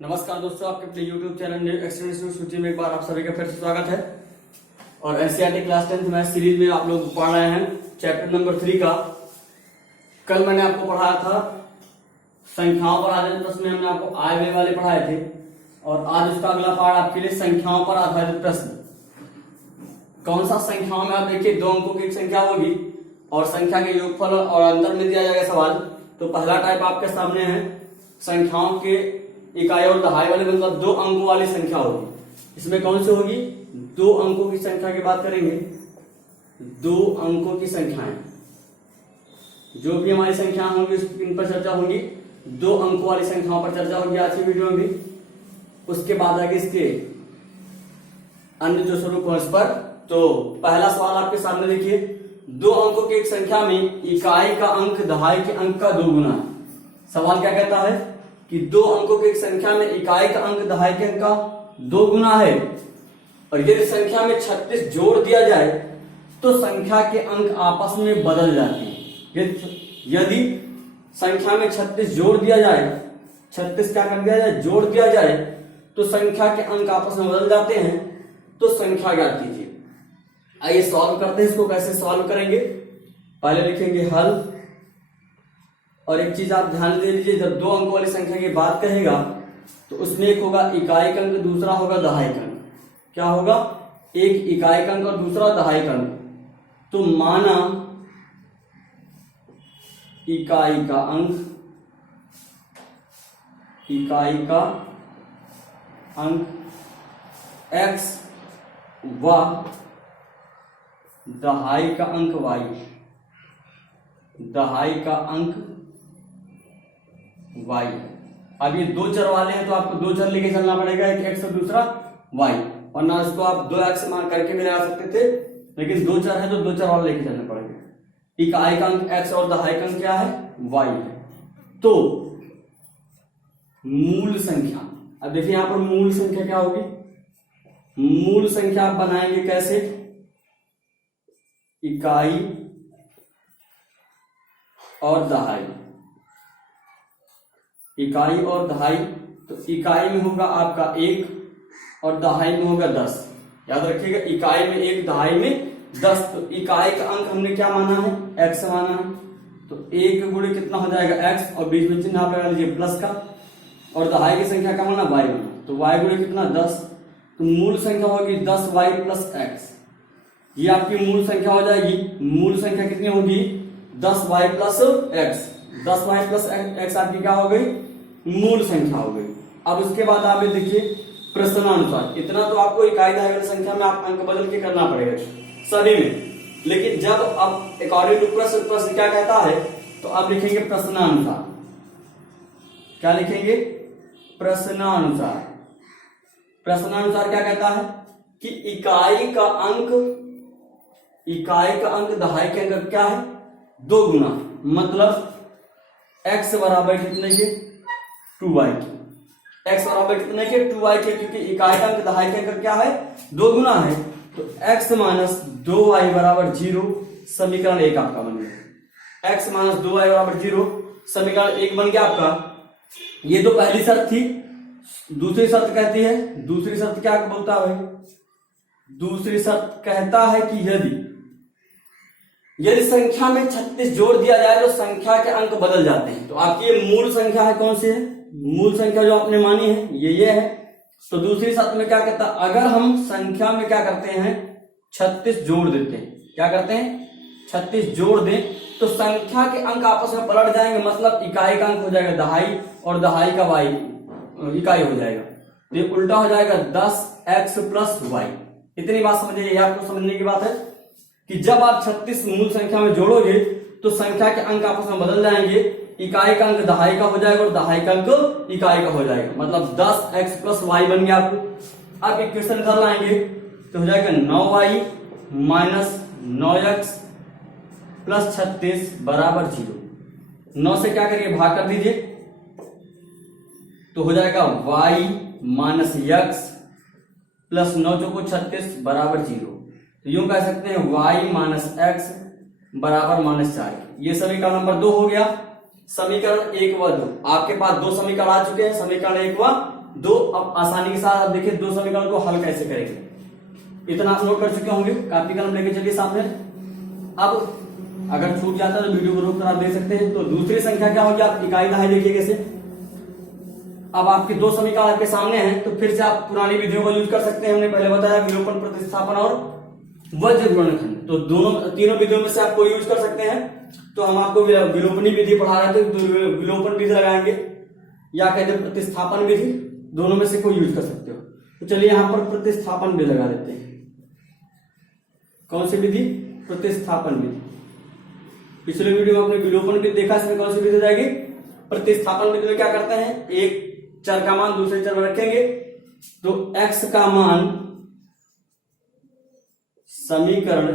नमस्कार दोस्तों, आपके अपने YouTube चैनल एक्सटेंशन सूची में एक बार आप सभी का फिर से स्वागत है। और NCERT class 10th math series में आप लोग पढ़ रहे हैं चैप्टर नंबर 3 का। कल मैंने आपको पढ़ाया था संख्याओं पर आधारित प्रश्न में, हमने आपको आय व्यय वाले पढ़ाए थे। और आज उसका अगला पार्ट आपके लिए संख्याओं पर आधारित प्रश्न। कौन सा संख्याओं में आप देखिए, 2 अंकों की एक संख्या होगी और संख्या के योगफल और अंतर में दिया जाएगा सवाल। तो पहला टाइप आपके सामने है संख्याओं के इकाई और दहाई वाले, मतलब 2 अंकों वाली संख्या होगी। इसमें कौन सी होगी? 2 अंकों की संख्या की बात करेंगे। 2 अंकों की संख्याएं, जो भी हमारी संख्या होंगी इन पर चर्चा होगी। 2 अंकों वाली संख्याओं पर चर्चा होगी आज की वीडियो में भी। उसके बाद आगे इसके अन्य जो स्वरूप है उस पर। तो पहला सवाल आपके सामने देखिए, 2 अंकों की एक संख्या में इकाई का अंक दहाई के अंक का 2 गुना है। सवाल क्या कहता है कि 2 अंकों की एक संख्या में इकाई का अंक दहाई के अंक का 2 गुना है, और यदि संख्या में 36 जोड़ दिया जाए तो संख्या के अंक आपस में बदल जाते हैं। यदि संख्या में 36 जोड़ दिया जाए, 36 क्या कर दिया जाए? जोड़ दिया जाए तो संख्या के अंक आपस में बदल जाते हैं। तो संख्या ज्ञात कीजिए। आइए सॉल्व करते हैं। इसको कैसे सॉल्व करेंगे? पहले लिखेंगे हल। और एक चीज आप ध्यान दे लीजिए, जब 2 अंकों वाली संख्या की बात कहेगा तो उसमें एक होगा इकाई का अंक, दूसरा होगा दहाई का अंक। क्या होगा? एक इकाई का अंक और दूसरा दहाई का अंक। तो माना इकाई का अंक x व दहाई का अंक y। दहाई का अंक y। अब ये 2 चर वाले हैं तो आपको 2 चर लेके चलना पड़ेगा, एक x और दूसरा y। वरना इसको आप 2x मान करके भी लगा सकते थे, लेकिन 2 चर है तो 2 चर वाले लेके चलने पड़ेगा। इकाई का अंक x और दहाई का अंक क्या है? y है। तो मूल संख्या, अब देखिए यहां पर मूल संख्या क्या होगी? मूल संख्या आप बनाएंगे कैसे? इकाई और दहाई। इकाई और दहाई, तो इकाई में होगा आपका 1 और दहाई में होगा 10। याद रखिएगा, इकाई में 1, दहाई में 10। तो इकाई का अंक हमने क्या माना है? x माना है। तो 1 गुणे कितना हो जाएगा? x, और बीच में चिन्ह आप लगा लीजिए प्लस का। और दहाई की संख्या का माना y माना, तो y गुणे कितना? 10। तो मूल संख्या होगी 10y प्लस x। ये आपकी मूल संख्या हो जाएगी। मूल संख्या कितनी होगी? 10y plus x। 10y plus x आपकी क्या हो गई? मूल संख्या हो गई। अब उसके बाद आप देखिए प्रश्नानुसार। इतना तो आपको इकाई दहाई वाली संख्या में आप अंक बदल के करना पड़ेगा सभी में। लेकिन जब अब अकॉर्डिंग टू प्रश्न क्या कहता है, तो आप लिखेंगे प्रश्नानुसार। क्या लिखेंगे? प्रश्नानुसार। प्रश्नानुसार क्या कहता है कि इकाई का अंक दहाई के अंक क्या है? 2 गुना। मतलब x बराबर कितने के? 2y के। x बराबर कितने के? 2y के, क्योंकि इकाई का अंक दहाई के अंक क्या है? 2 गुना है। तो x माइनस 2y बराबर 0, समीकरण 1 आपका बन गया। x माइनस 2y बराबर 0, समीकरण 1 बन गया आपका। ये तो पहली शर्त थी। दूसरी शर्त कहती है, दूसरी शर्त क्या बोलता है भाई? दूसरी शर्त कहता है कि यदि संख्या में 36 जोड़ दिया जाए तो संख्या के अंक बदल जाते हैं। तो आपकी ये मूल संख्या है, कौन सी है? मूल संख्या जो आपने मानी है ये है। तो दूसरी शर्त में क्या कहता है? अगर हम संख्या में क्या करते हैं? 36 जोड़ देते हैं। क्या करते हैं? 36 जोड़ दें तो संख्या के अंक आपस में पलट जाएंगे। मतलब इकाई का अंक हो जाएगा दहाई और दहाई का y इकाई हो जाएगा। तो ये उल्टा हो जाएगा 10x प्लस y। इतनी बात समझिए, ये आपको समझने की बात है कि जब आप 36 मूल संख्या में जोड़ोगे तो संख्या के अंक आपस में बदल जाएंगे। इकाई का अंक दहाई का हो जाएगा और दहाई का अंक इकाई का हो जाएगा। मतलब 10x प्लस y बन गया आपको। अब इक्वेशन इधर लाएंगे तो हो जाएगा 9y माइनस 9x प्लस 36 बराबर 0। 9 से क्या करिए? भाग कर दीजिए, तो हो जाएगा y माइनस x प्लस 9 चौको 36 बराबर 0। तो यूं कह सकते हैं y माइनस x बराबर -4। ये समीकरण नंबर 2 हो गया। समीकरण 1 व 2, आपके पास 2 समीकरण आ चुके हैं, समीकरण 1 व दो, अब आसानी के साथ आप देखिए दो समीकरण को हल कैसे करेंगे, इतना आप नोट कर चुके होंगे। कॉपी कलम लेके चलिए सामने। अब अगर छूट जाता है तो वीडियो को रोक कर आप देख सकते हैं। तो दूसरी संख्या क्या होगी, आप इकाई दहाई देखिए कैसे। अब आपके दो समीकरण आपके सामने हैं, तो फिर से आप पुरानी विधियों का यूज कर सकते हैं। हमने पहले बताया विलोपन, प्रतिस्थापन और वज्र गुणनखंड, तो दोनों तीनों विधियों में से आप कोई यूज कर सकते हैं। तो हम आपको विलोपनी विधि पढ़ा रहे थे, तो विलोपन विधि लगाएंगे या कहते प्रतिस्थापन विधि, दोनों में से कोई यूज कर सकते हो। तो चलिए यहां पर प्रतिस्थापन विधि लगा देते हैं। कौन सी विधि, प्रतिस्थापन विधि। पिछले वीडियो में आपने विलोपन विधि देखा, इसमें कौन सी विधि जाएगी, प्रतिस्थापन विधि में क्या करते हैं, एक चर का मान दूसरे चर में रखेंगे, तो x का मान समीकरण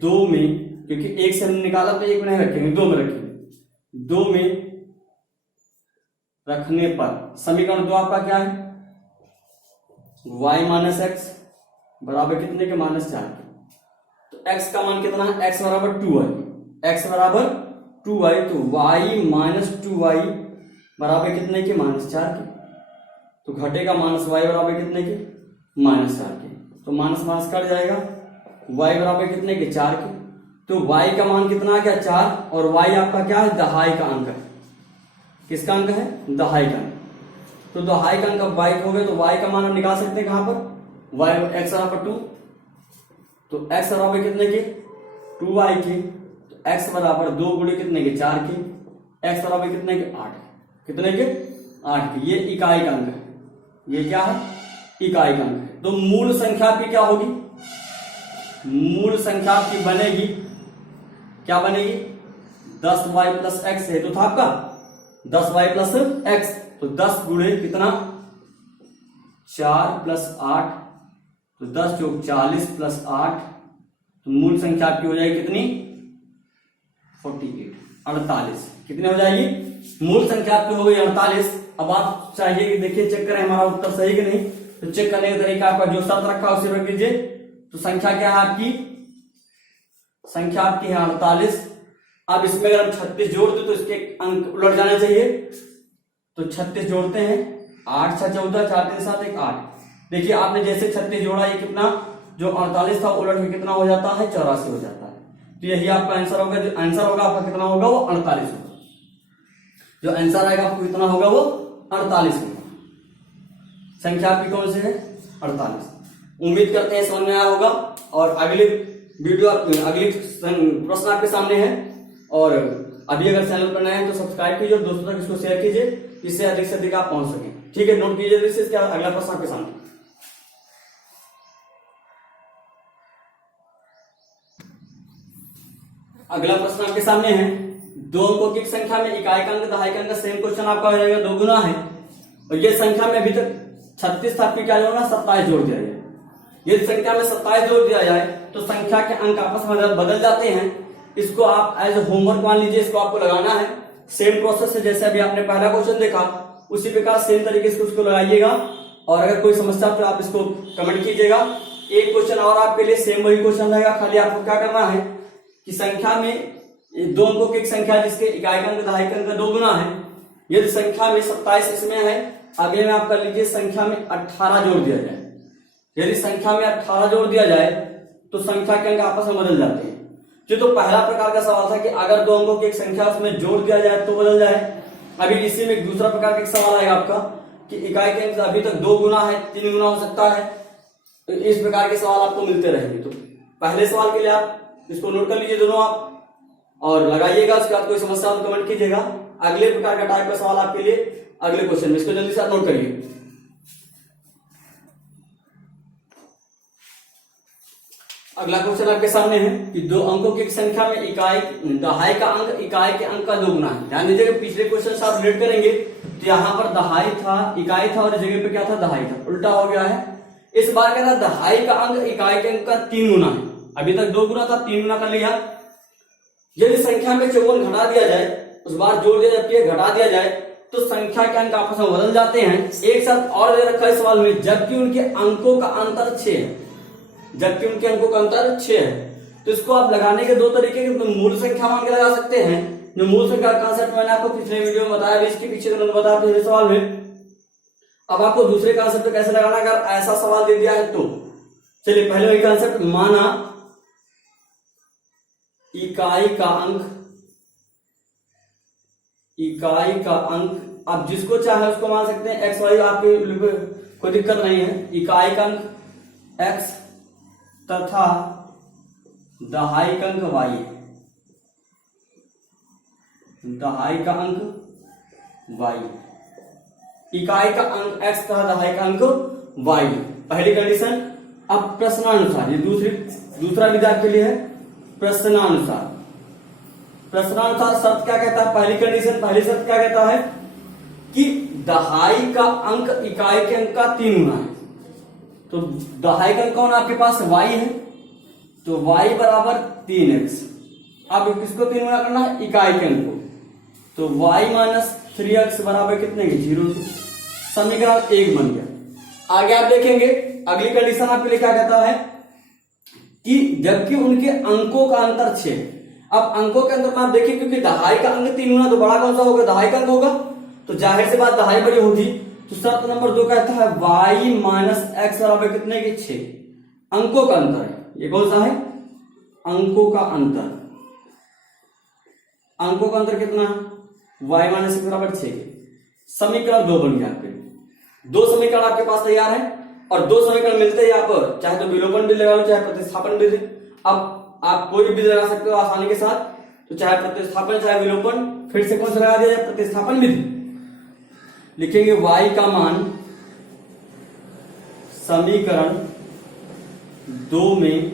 दो में, क्योंकि एक से हमने निकाला तो एक में नहीं रखेंगे, दो में रखेंगे, दो में रखने पर समीकरण दो आपका क्या है, y माइनस एक्स बराबर कितने के, -4 के। तो x का मान कितना है, x बराबर 2y, x बराबर 2y, तो y माइनस 2y बराबर कितने के, -4 के। तो घटेगा -y बराबर कितने के, -4 के। तो माइनस माइनस कट जाएगा, y बराबर कितने के, 4 के। तो y का मान कितना आ गया, 4, और y आपका क्या है, दहाई का अंक है। किसका अंक है, दहाई का अंक। तो दहाई का अंक अब y हो गए, तो y का मान हम निकाल सकते हैं कहां पर, y x बराबर 2, तो x बराबर कितने के, 2y के। तो x बराबर 2 गुणे कितने के, 4 के। x बराबर कितने के, 8, कितने के, 8 के। ये इकाई का अंक है, ये क्या है, इकाई का अंक है। तो मूल संख्या आपकी क्या होगी, मूल संख्या आपकी बनेगी, क्या बनेगी, 10y प्लस एक्स है, तो था आपका 10y प्लस एक्स, तो 10 गुणे कितना, 4 प्लस 8, तो 10 चौक 40 प्लस 8, तो मूल संख्या आपकी हो जाएगी कितनी, 48, 48। कितने हो जाएगी, मूल संख्या आपकी हो गई 48। अब आप चाहिए कि देखिए चेक करें हमारा उत्तर सही कि नहीं, तो चेक करने का तरीका आपका जो शर्त रखा उसे रख दीजिए। तो संख्या क्या है आपकी, संख्या आपकी है 48। अब इसमें अगर हम 36 जोड़ दे तो इसके अंक उलट जाने चाहिए, तो 36 जोड़ते हैं, 8 6 14, 4 3 7 1 8। देखिए आपने जैसे 36 जोड़ा, ये कितना, जो 48 था उलट के कितना हो जाता है, 84 हो जाता है। तो यही आपका आंसर होगा, जो आंसर होगा आपका कितना होगा, वो 48 होगा। जो आंसर आएगा आपको कितना होगा, वो 48 होगा। संख्या आपकी कौन सी है, 48। उम्मीद करते हैं समझ में आया होगा। और अगले वीडियो, अगली प्रश्न आपके सामने है। और अभी अगर चैनल पर नए हैं तो सब्सक्राइब कीजिए और दोस्तों तक इसको शेयर कीजिए, इससे अधिक से अधिक आप पहुंच सकें। ठीक है, नोट कीजिए इससे क्या अगला प्रश्न आपके सामने। अगला प्रश्न आपके सामने है, दो अंकों की संख्या में इकाई का अंक दहाई का अंक, सेम क्वेश्चन आपका हो जाएगा, 2 गुना है, और ये संख्या में अभी तक 36 था, आपकी क्या जोड़ना, 27 जोड़ दिया जाए। यदि संख्या में 27 जोड़ दिया जाए तो संख्या के अंक आपस में बदल जाते हैं। इसको आप एज होमवर्क मान लीजिए, इसको आपको लगाना है। सेम प्रोसेस है जैसे अभी आपने पहला क्वेश्चन देखा, उसी प्रकार सेम तरीके से उसको लगाइएगा। और अगर कोई समस्या तो आप इसको कमेंट कीजिएगा। एक क्वेश्चन और आपके लिए सेम वही क्वेश्चन रहेगा, खाली आपको क्या करना है कि संख्या में दो अंकों की एक संख्या जिसके इकाई का अंक दहाई का अंक 2 गुना है, यदि संख्या में 27 इसमें है, आगे में आप कर लीजिए संख्या में 18 जोड़ दिया जाए। यदि संख्या में 18 जोड़ दिया जाए तो संख्या के अंक आपस में बदल जाते हैं। जो तो पहला प्रकार का सवाल था कि अगर दो अंकों की एक संख्या उसमें जोड़ दिया जाए तो बदल जाए। अभी इसी में दूसरा प्रकार का एक सवाल आएगा आपका कि इकाई के अंक अभी तक 2 गुना है, 3 गुना हो सकता है। तो इस प्रकार के सवाल आपको मिलते रहेंगे। तो पहले सवाल के लिए आप इसको नोट कर लीजिए दोनों आप, और लगाइएगा। उसके बाद कोई समस्या हो तो कमेंट कीजिएगा। अगले प्रकार का टाइप का सवाल आपके लिए अगले क्वेश्चन में, इसको जल्दी से आप नोट करिए। अगला क्वेश्चन आपके सामने है कि दो अंकों की एक संख्या में इकाई दहाई का अंक इकाई के अंक का 2 गुना है। ध्यान दीजिएगा, पिछले क्वेश्चन से आप रिलेट करेंगे तो यहाँ पर दहाई था, इकाई था, और जगह पे क्या था, दहाई था, उल्टा हो गया है। इस बार क्या था, दहाई का अंक इकाई के अंक का 3 गुना है। अभी तक 2 गुना था, 3 गुना कर लिया। यदि संख्या में 54 घटा दिया जाए, उस बार जोड़ दिया जाती है, घटा दिया जाए तो संख्या के अंक आपस में बदल जाते हैं। एक साथ और दे रखा है सवाल में, जबकि उनके अंकों का अंतर 6 है, जबकि उनके अंकों का अंतर 6 है। तो इसको आप लगाने के 2 तरीके के, मूल संख्या मान के लगा सकते हैं। जो मूल संख्या का कांसेप्ट मैंने आपको पिछले वीडियो में बताया, इसके पीछे बताया पिछले सवाल में, अब आपको दूसरे कॉन्सेप्ट कैसे लगाना, अगर ऐसा सवाल दे दिया है तो चलिए पहले वही कॉन्सेप्ट, माना इकाई का अंक आप जिसको चाहे उसको मान सकते हैं, एक्स वाई आपके कोई दिक्कत नहीं है। इकाई का अंक एक्स तथा दहाई का अंक वाई, दहाई का अंक वाई, इकाई का अंक एक्स तथा दहाई का अंक वाई, पहली कंडीशन। अब प्रश्नानुसार, ये दूसरा विधान के लिए है प्रश्नानुसार। प्रश्नानुसार शर्त क्या कहता है, पहली कंडीशन, पहली शर्त क्या कहता है कि दहाई का अंक इकाई के अंक का 3 गुना है। तो दहाई का अंक कौन आपके पास y है, तो y बराबर 3x। अब किसको 3 गुना करना है, इकाई के अंक को, तो y माइनस 3x बराबर कितने के 0। समीकरण 1 बन गया। आगे आप देखेंगे अगली कंडीशन आपके लिए क्या कहता है कि जबकि उनके अंकों का अंतर 6। अब अंकों के अंतर में आप देखिए, क्योंकि दहाई का अंक 3 गुना, तो बड़ा कौन सा होगा, दहाई का अंक होगा, तो जाहिर सी बात दहाई बड़ी होगी। तो शर्त नंबर 2 कहता है y माइनस एक्स बराबर कितने के 6। अंकों का अंतर है, ये कौन सा है, अंकों का अंतर। अंकों का अंतर कितना है, y माइनस एक्स बराबर 6। समीकरण 2 बन गया आपके, 2 समीकरण आपके पास तैयार है। और 2 समीकरण मिलते ही आप चाहे तो विलोपन भी लगा लो, चाहे प्रतिस्थापन भी। अब आप कोई भी लगा सकते हो आसानी के साथ, तो चाहे प्रतिस्थापन चाहे विलोपन, फिर से कौन सा लगा दिया जाए, प्रतिस्थापन विधि। लिखेंगे y का मान समीकरण 2 में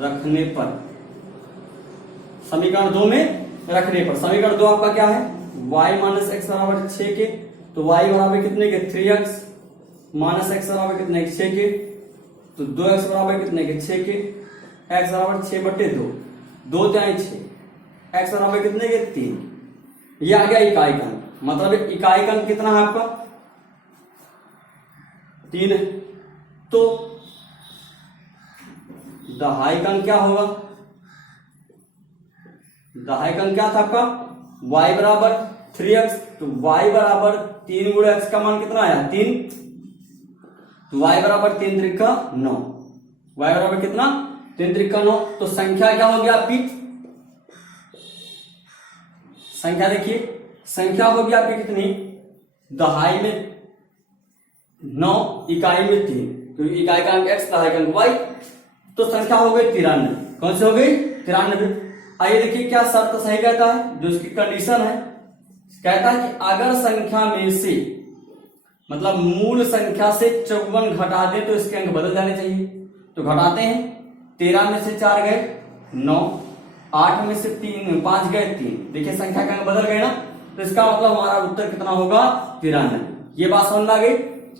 रखने पर, समीकरण 2 में रखने पर, समीकरण 2 आपका क्या है, y माइनस एक्स बराबर 6 के, तो y बराबर कितने के 3x माइनस एक्स बराबर कितने के 6 के, तो 2x बराबर कितने के 6 के, x बराबर 6/2, 2 3 6, x बराबर कितने के 3। ये आ गया इकाई का अंक, मतलब इकाई का अंक कितना है आपका 3 है। तो दहाई का अंक क्या होगा, दहाई का अंक क्या था आपका y बराबर 3x, तो y बराबर 3 गुणे x का मान कितना आया 3, तो y बराबर 3 त्रिका 9, y बराबर कितना 3 त्रिका 9। तो संख्या क्या होगी आपकी, संख्या देखिए, संख्या होगी आपकी कितनी, दहाई में 9, इकाई में 3, क्योंकि इकाई का अंक x, दहाई का अंक y, तो संख्या हो गई 93। कौन सी हो गई 93। आइए देखिए क्या शर्त सही कहता है, जो इसकी कंडीशन है, कहता है कि अगर संख्या में से, मतलब मूल संख्या से 54 घटा दे तो इसके अंक बदल जाने चाहिए। तो घटाते हैं, 13 में से 4 गए 9, 8 में से 5 गए 3, देखिए संख्या के अंक बदल गए ना, तो इसका मतलब हमारा उत्तर कितना होगा 93। ये बात समझ में आ गई।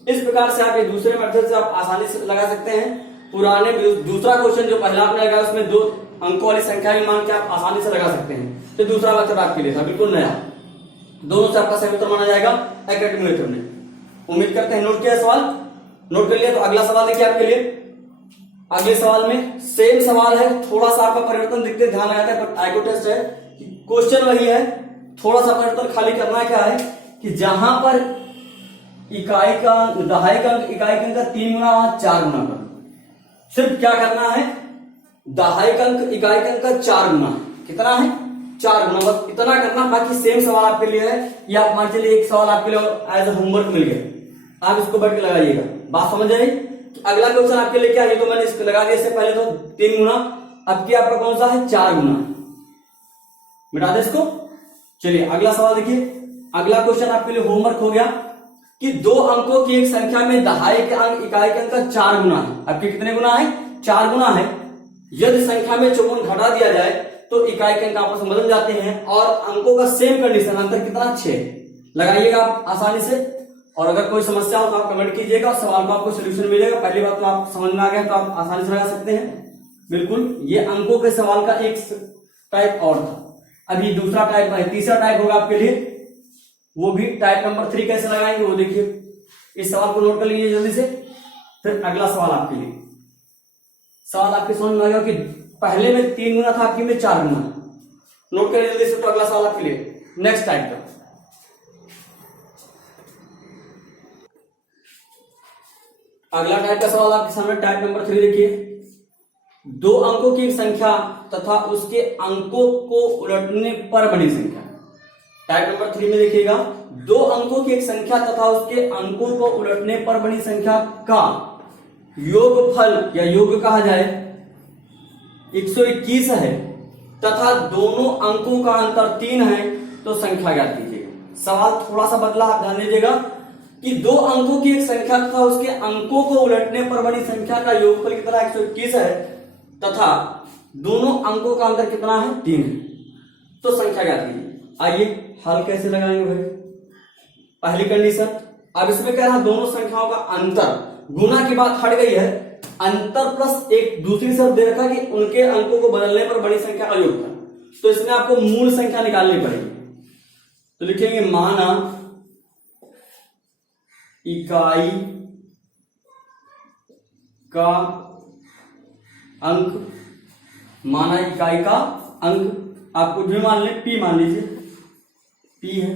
इस प्रकार से आप ये दूसरे मेथड से आप आसानी से लगा सकते हैं। पुराने दूसरा क्वेश्चन जो पहला आपने लगाया उसमें 2 अंकों वाली संख्या भी मान के आप आसानी से लगा सकते हैं। तो दूसरा मेथड आपके लिए था बिल्कुल नया, दोनों से आपका सही उत्तर माना जाएगा एकेडमिक मेथड में। उम्मीद करते हैं नोट किया सवाल, नोट कर लिया। तो अगला सवाल देखिए आपके लिए, अगले सवाल में सेम सवाल है, थोड़ा सा आपका परिवर्तन दिखते ध्यान लगाता है, पर आईक्यू टेस्ट है, क्वेश्चन वही है, थोड़ा सा परिवर्तन खाली करना क्या है कि जहां पर इकाई का दहाई का इकाई का अंक 3 गुना वहां 4 गुना कर, सिर्फ क्या करना है, दहाई का अंक इकाई का अंक 4 गुना, कितना है 4 गुना, बस इतना करना। बाकी सेम सवाल आपके लिए है, या आप मान चलिए एक सवाल आपके लिए एज ए होमवर्क मिल गया, आप इसको बैठ के लगाइएगा। बात समझ आई कि अगला क्वेश्चन आपके लिए क्या है, तो मैंने इसको लगा दिया इससे पहले तो 3 गुना, अब की आपका कौन सा है 4 गुना, मिटा दे इसको। चलिए अगला सवाल देखिए, अगला क्वेश्चन आपके लिए होमवर्क हो गया कि 2 अंकों की एक संख्या में दहाई के अंक इकाई के अंक का 4 गुना है। आपके कितने गुना है 4 गुना है। यदि संख्या में 54 घटा दिया जाए तो इकाई के अंक आपस में बदल जाते हैं, और अंकों का सेम कंडीशन, अंतर कितना 6 लगाइएगा आप आसानी से। और अगर कोई समस्या हो तो आप कमेंट कीजिएगा, सवाल को आपको सोल्यूशन मिलेगा। पहली बात तो आप समझ में आ गया तो आप आसानी से लगा सकते हैं बिल्कुल। ये अंकों के सवाल का एक टाइप और था, अभी दूसरा टाइप है, तीसरा टाइप होगा आपके लिए, वो भी टाइप नंबर 3 कैसे लगाएंगे वो देखिए। इस सवाल को नोट कर लीजिए जल्दी से। फिर अगला सवाल आपके लिए, सवाल आपके समझ में आएगा कि पहले में 3 गुना था, आपकी में 4 गुना। नोट करिए जल्दी से। तो अगला सवाल आपके लिए नेक्स्ट टाइप का, अगला टाइप का सवाल आपके सामने, टाइप नंबर 3 देखिए। दो अंकों की एक संख्या तथा उसके अंकों को उलटने पर बनी संख्या। टाइप नंबर 3 में देखिएगा, दो अंकों की एक संख्या तथा उसके अंकों को उलटने पर बनी संख्या का योगफल या योग कहा जाए 121 है तथा दोनों अंकों का अंतर 3 है तो संख्या ज्ञात कीजिएगा। सवाल थोड़ा सा बदला, आप ध्यान दीजिएगा कि दो अंकों की एक संख्या तथा उसके अंकों को उलटने पर बनी संख्या का योगफल कितना 121 है तथा दोनों अंकों का अंतर कितना है 3 है तो संख्या ज्ञात कीजिए। आइए हल कैसे लगाएंगे भाई। पहली कंडीशन, अब इसमें कह रहा दोनों संख्याओं का अंतर, गुना की बात हट गई है, अंतर प्लस एक दूसरी शर्त दे रखा कि उनके अंकों को बदलने पर बड़ी संख्या का योगफल। तो इसमें आपको मूल संख्या निकालनी पड़ेगी। तो लिखेंगे माना इकाई का अंक, माना इकाई का अंक आप कुछ भी मान लें, पी मान लीजिए, पी है,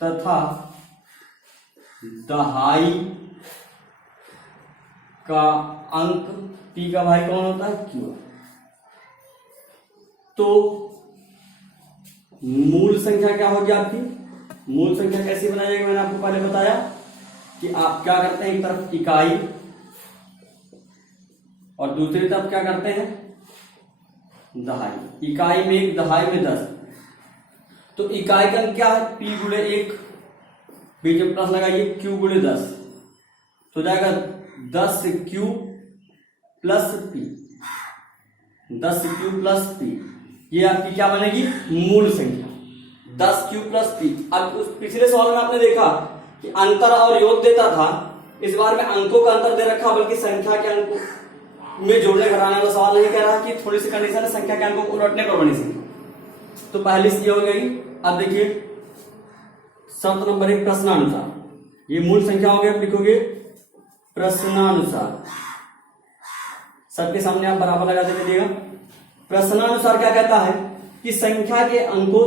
तथा दहाई का अंक, पी का भाई कौन होता है क्यू। तो मूल संख्या क्या होगी आपकी, मूल संख्या कैसे बनाई जाएगी, मैंने आपको पहले बताया कि आप क्या करते हैं, एक तरफ इकाई और दूसरी तरफ क्या करते हैं दहाई। इकाई में 1, दहाई में 10। तो इकाई का अंक क्या है, पी गुणे 1, बीच में प्लस लगाइए, क्यू गुणे 10 तो जाएगा 10 Q plus P, 10 Q plus P. ये आपकी क्या बनेगी मूल संख्या 10 क्यू प्लस पी। अब उस पिछले सवाल में आपने देखा कि अंतर और योग देता था, इस बार में अंकों का अंतर दे रखा, बल्कि संख्या के अंकों में जोड़ने घटाने वाला सवाल नहीं कह रहा कि थोड़ी सी कंडीशन है संख्या के अंकों को उलटने पर बनी संख्या। तो पहली सी हो गई। अब देखिए शर्त नंबर 1 प्रश्नानुसार, ये मूल संख्या हो गया, लिखोगे प्रश्नानुसार, सबके सामने आप बराबर लगा दे दीजिएगा। प्रश्नानुसार क्या कहता है कि संख्या के अंकों,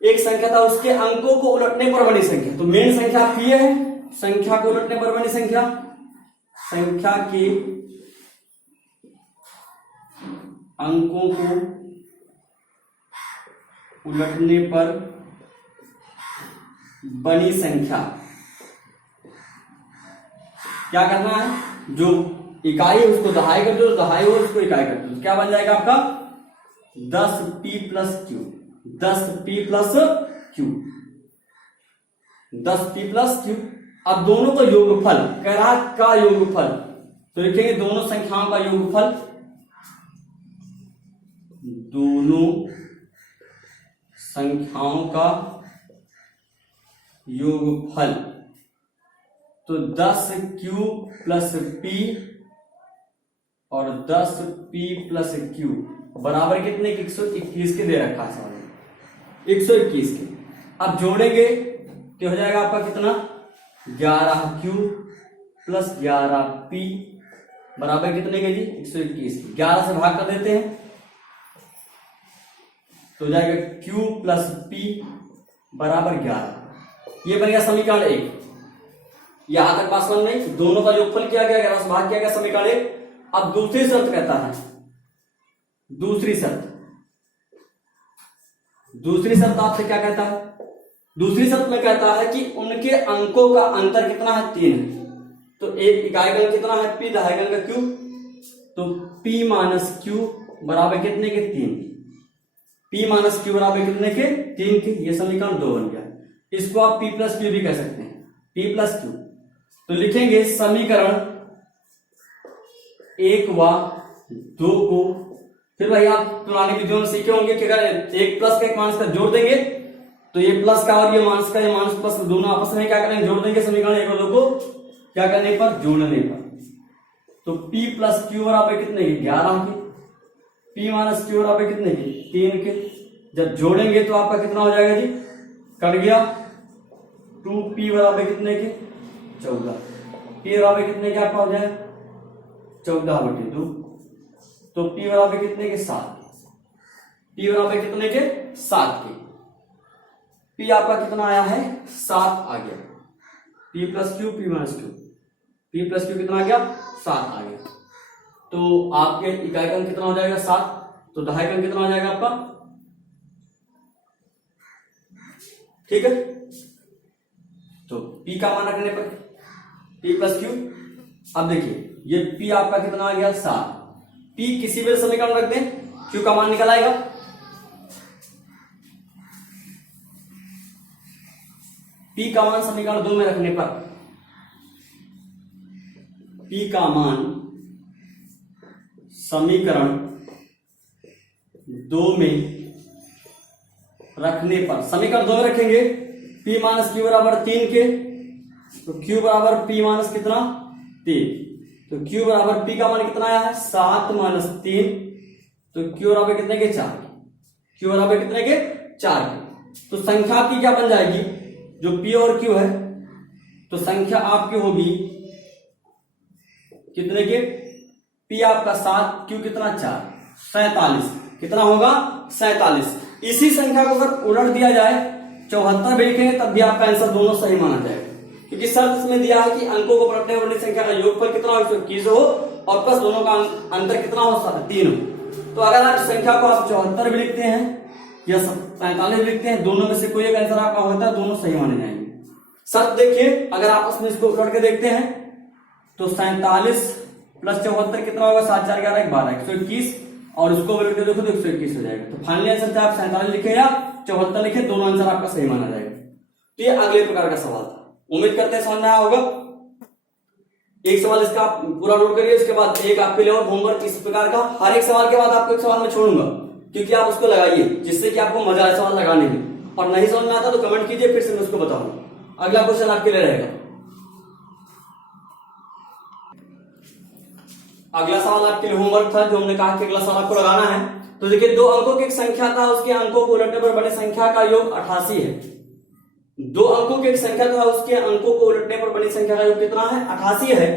एक संख्या था उसके अंकों को उलटने पर बनी संख्या। तो मेन संख्या आपकी है, संख्या को उलटने पर बनी संख्या, संख्या के अंकों को उलटने पर बनी संख्या। क्या करना है, जो इकाई है उसको दहाई कर दो, दहाई हो उसको इकाई कर दो, तो क्या बन जाएगा आपका 10p plus Q, 10p plus Q, 10p plus Q. अब दोनों का योगफल कह रहा का योगफल, तो लिखेंगे दोनों संख्याओं का योगफल, दोनों संख्याओं का योगफल। तो 10q प्लस p और 10p प्लस q बराबर कितने, 121 के दे रखा है, 121 के। अब जोड़ेंगे तो हो जाएगा आपका कितना 11q प्लस 11p बराबर कितने के जी 121। 11 से भाग कर देते हैं तो हो जाएगा q प्लस p बराबर 11। ये बन गया समीकरण 1। यहां तक बात समझ में, दोनों का योगफल किया गया, 11 से भाग किया गया, समीकरण 1। अब दूसरी शर्त कहता है, दूसरी शर्त आपसे क्या कहता है, दूसरी शर्त में कहता है कि उनके अंकों का अंतर कितना है 3 है। तो एक इकाई का कितना है p, दहाई का q, तो p माइनस q बराबर कितने के 3, p माइनस q बराबर कितने के 3 के। ये समीकरण 2 बन गया। इसको आप p प्लस q भी कह सकते हैं, p प्लस q। तो लिखेंगे समीकरण 1 व 2 को, फिर भाई आप पुराने विधियों में सीखे होंगे कि अगर एक प्लस का एक माइनस का जोड़ देंगे तो ये प्लस का और ये माइनस का, ये माइनस प्लस दोनों आपस में क्या करेंगे, जोड़ देंगे समीकरण 1 और 2 को क्या करने पर, जोड़ने पर। तो p प्लस क्यू बराबर कितने के 11 के, p माइनस क्यू बराबर कितने के 3 के। जब जोड़ेंगे तो आपका कितना हो जाएगा जी, कट गया, 2p बराबर कितने के 14, p बराबर कितने के आपका हो जाएगा 14/2। तो p बराबर कितने के 7, p बराबर कितने के 7 के, p आपका कितना आया है 7 आ गया। P plus Q P minus Q, P plus Q कितना आ गया 7 आ गया। तो आपके इकाई का अंक कितना हो जाएगा 7, तो दहाई का अंक कितना हो जाएगा आपका, ठीक है। तो P का मान रखने पर P प्लस क्यू, अब देखिए ये P आपका कितना आ गया 7, P किसी भी समीकरण रख दें, Q का मान निकल आएगा। P का मान समीकरण 2 में रखने पर P का मान समीकरण 2 में रखने पर, समीकरण 2 में रखेंगे P माइनस क्यू बराबर 3 के, तो Q बराबर P माइनस कितना 3, तो Q बराबर P का मान कितना आया है 7 माइनस 3, तो Q बराबर कितने के 4, Q बराबर कितने के 4 के। तो संख्या आपकी क्या बन जाएगी, जो P और Q है, तो संख्या आपकी होगी कितने के, P आपका 7, Q कितना 4, 47, कितना होगा 47। इसी संख्या को अगर उलट दिया जाए 74 भी लिखेंगे तब भी आपका आंसर दोनों सही माना जाएगा, क्योंकि शर्त इसमें दिया है कि अंकों को पलटने वाली संख्या का योगफल कितना हो 121 हो और प्लस दोनों का अंतर कितना हो 3 हो। तो अगर आप संख्या को आप 74 भी लिखते हैं या 47 भी लिखते हैं, दोनों में से कोई एक आंसर आपका होता है, दोनों सही माने जाएंगे। शर्त देखिए, अगर आपस में इसको उलट के देखते हैं तो 47 प्लस 74 कितना होगा 7 4 11 12 121, और उसको उलट के देखो तो 121 हो जाएगा। तो फाइनली आंसर चाहे आप 47 लिखे या 74 लिखे, दोनों आंसर आपका सही माना जाएगा। तो ये अगले प्रकार का सवाल था, उम्मीद करते हैं समझ में आया होगा। एक सवाल इसका आप पूरा नोट करिए, उसके बाद एक आपके लिए और होमवर्क इस प्रकार का, हर एक सवाल के बाद आपको एक सवाल मैं छोड़ूंगा, क्योंकि आप उसको लगाइए जिससे कि आपको मजा आए सवाल लगाने में, और नहीं समझ में आता तो कमेंट कीजिए, फिर से मैं उसको बताऊंगा। अगला क्वेश्चन आपके लिए रहेगा, अगला सवाल आपके लिए होमवर्क था, जो हमने कहा कि अगला सवाल आपको लगाना है। तो देखिए 2 अंकों की एक संख्या था, उसके अंकों को उलटने पर बड़ी संख्या का योग 88 है। 2 अंकों की एक संख्या था, उसके अंकों को उलटने पर बड़ी संख्या का योग कितना है 88 है,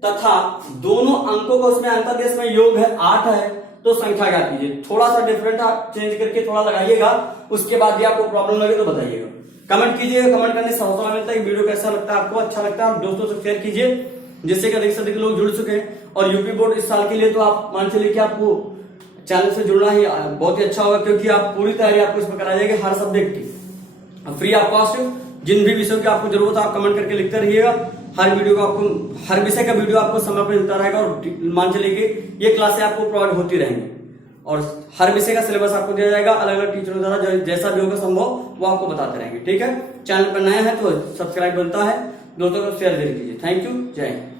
तथा दोनों अंकों का उसमें अंतर्देश में योग है 8 है। तो संख्या क्या कीजिए, थोड़ा सा डिफरेंट आप चेंज करके थोड़ा लगाइएगा, उसके बाद भी आपको प्रॉब्लम लगे तो बताइएगा, कमेंट कीजिएगा। कमेंट करने से हौसला मिलता है। वीडियो कैसा लगता है आपको, अच्छा लगता है दोस्तों से शेयर कीजिए, जिससे कि अधिक से अधिक लोग जुड़ सके। और यूपी बोर्ड इस साल के लिए तो आप मान चलिए कि आपको चैनल से जुड़ना ही बहुत ही अच्छा होगा, क्योंकि आप पूरी तैयारी आपको इसमें कराई जाएगी हर सब्जेक्ट की, फ्री ऑफ कॉस्ट। जिन भी विषयों की आपको जरूरत है आप कमेंट करके लिखते रहिएगा। हर वीडियो को आपको, हर विषय का वीडियो आपको समय पर मिलता रहेगा, और मान चलिए कि ये क्लासें आपको प्रोवाइड होती रहेंगी, और हर विषय का सिलेबस आपको दिया जाएगा अलग अलग टीचरों द्वारा, जैसा भी होगा संभव वो आपको बताते रहेंगे। ठीक है, चैनल पर नया है तो सब्सक्राइब बनता है, दोस्तों को शेयर जरूर कीजिए। थैंक यू, जय हिंद।